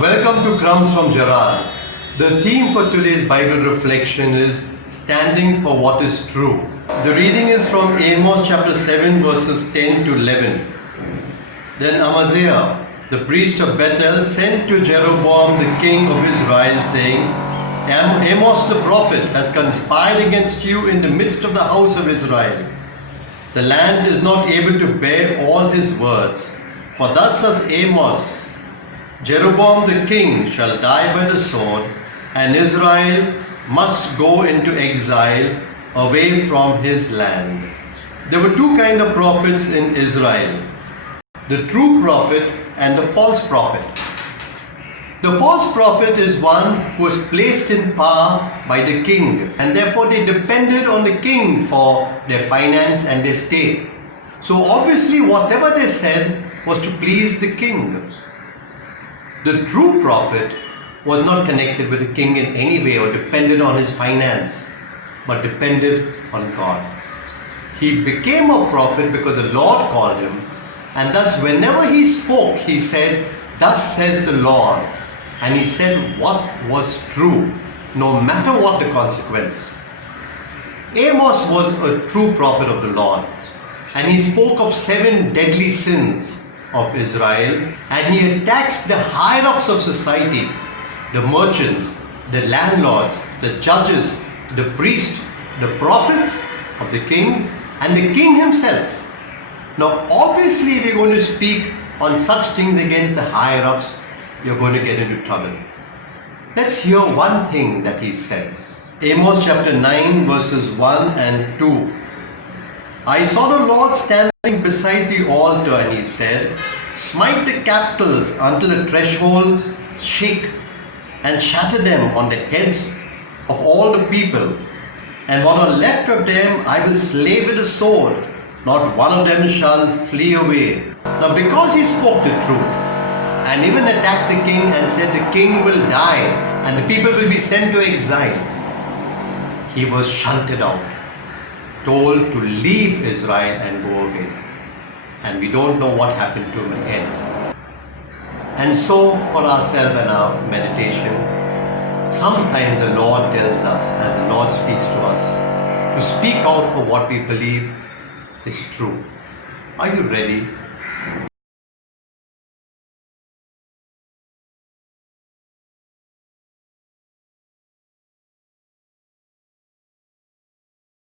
Welcome to Crumbz from Gerard. The theme for today's Bible reflection is standing for what is true. The reading is from Amos chapter 7 verses 10 to 11. Then Amaziah, the priest of Bethel, sent to Jeroboam the king of Israel, saying, Amos the prophet has conspired against you in the midst of the house of Israel. The land is not able to bear all his words. For thus says Amos, Jeroboam the king shall die by the sword, and Israel must go into exile away from his land. There were two kinds of prophets in Israel, the true prophet and the false prophet. The false prophet is one who was placed in power by the king, and therefore they depended on the king for their finance and their state. So obviously whatever they said was to please the king. The true prophet was not connected with the king in any way or depended on his finance, but depended on God. He became a prophet because the Lord called him, and thus whenever he spoke, he said, "Thus says the Lord," and he said what was true, no matter what the consequence. Amos was a true prophet of the Lord, and he spoke of 7 deadly sins of Israel, and he attacks the higher-ups of society, the merchants, the landlords, the judges, the priests, the prophets of the king, and the king himself. Now obviously if you're going to speak on such things against the higher-ups, you're going to get into trouble. Let's hear one thing that he says. Amos chapter 9 verses 1 and 2. I saw the Lord standing beside the altar, and he said, "Smite the capitals until the thresholds shake, and shatter them on the heads of all the people. And what are left of them I will slay with the sword. Not one of them shall flee away." Now because he spoke the truth, and even attacked the king and said the king will die and the people will be sent to exile, he was shunted out, told to leave Israel and go away. And we don't know what happened to him in the end. And so for ourselves and our meditation, sometimes the Lord tells us, as the Lord speaks to us, to speak out for what we believe is true. Are you ready?